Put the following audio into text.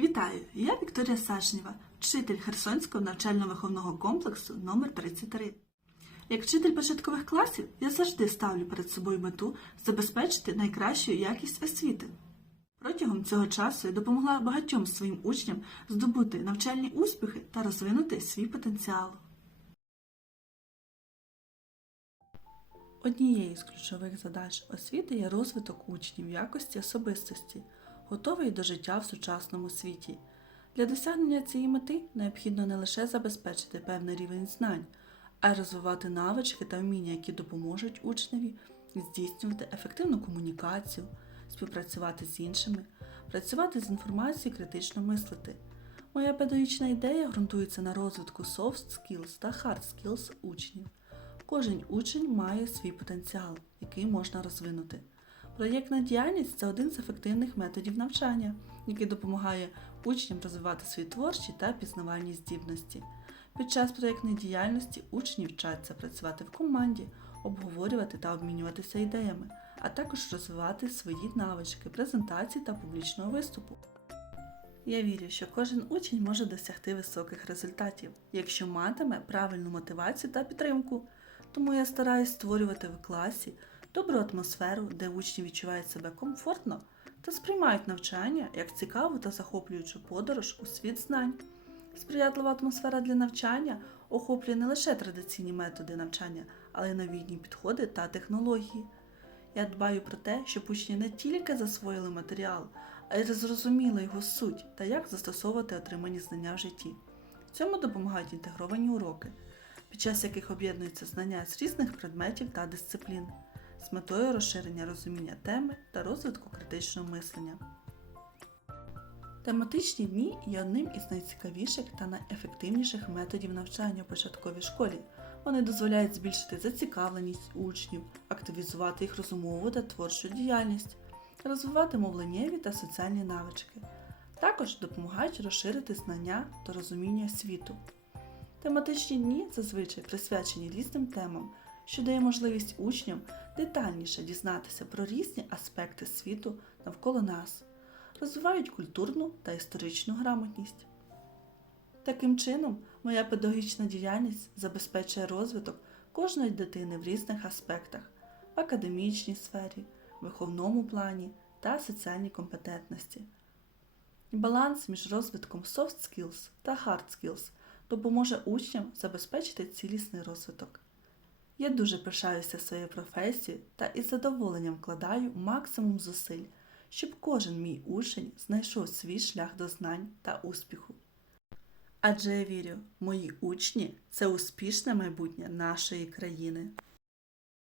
Вітаю! Я Вікторія Сашнєва, вчитель Херсонського навчально-виховного комплексу номер 33 Як вчитель початкових класів, я завжди ставлю перед собою мету забезпечити найкращу якість освіти. Протягом цього часу я допомогла багатьом своїм учням здобути навчальні успіхи та розвинути свій потенціал. Однією з ключових задач освіти є розвиток учнів якості особистості, готової до життя в сучасному світі. Для досягнення цієї мети необхідно не лише забезпечити певний рівень знань, а й розвивати навички та вміння, які допоможуть учневі здійснювати ефективну комунікацію, співпрацювати з іншими, працювати з інформацією, критично мислити. Моя педагогічна ідея ґрунтується на розвитку soft skills та hard skills учнів. Кожен учень має свій потенціал, який можна розвинути. Проєктна діяльність це один з ефективних методів навчання, який допомагає учням розвивати свої творчі та пізнавальні здібності. Під час проєктної діяльності учні вчаться працювати в команді, обговорювати та обмінюватися ідеями, а також розвивати свої навички презентації та публічного виступу. Я вірю, що кожен учень може досягти високих результатів, якщо матиме правильну мотивацію та підтримку. Тому я стараюсь створювати в класі добру атмосферу, де учні відчувають себе комфортно та сприймають навчання як цікаву та захоплюючу подорож у світ знань. Сприятлива атмосфера для навчання охоплює не лише традиційні методи навчання, але й новітні підходи та технології. Я дбаю про те, щоб учні не тільки засвоїли матеріал, а й зрозуміли його суть та як застосовувати отримані знання в житті. Цьому допомагають інтегровані уроки, під час яких об'єднуються знання з різних предметів та дисциплін, з метою розширення розуміння теми та розвитку критичного мислення. Тематичні дні є одним із найцікавіших та найефективніших методів навчання у початковій школі. Вони дозволяють збільшити зацікавленість учнів, активізувати їх розумову та творчу діяльність, розвивати мовленнєві та соціальні навички. Також допомагають розширити знання та розуміння світу. Тематичні дні зазвичай присвячені різним темам, що дає можливість учням детальніше дізнатися про різні аспекти світу навколо нас, розвивають культурну та історичну грамотність. Таким чином, моя педагогічна діяльність забезпечує розвиток кожної дитини в різних аспектах в академічній сфері, виховному плані та соціальній компетентності. Баланс між розвитком soft skills та hard skills допоможе учням забезпечити цілісний розвиток. Я дуже пишаюся своєю професією та із задоволенням вкладаю максимум зусиль, щоб кожен мій учень знайшов свій шлях до знань та успіху. Адже я вірю, мої учні це успішне майбутнє нашої країни.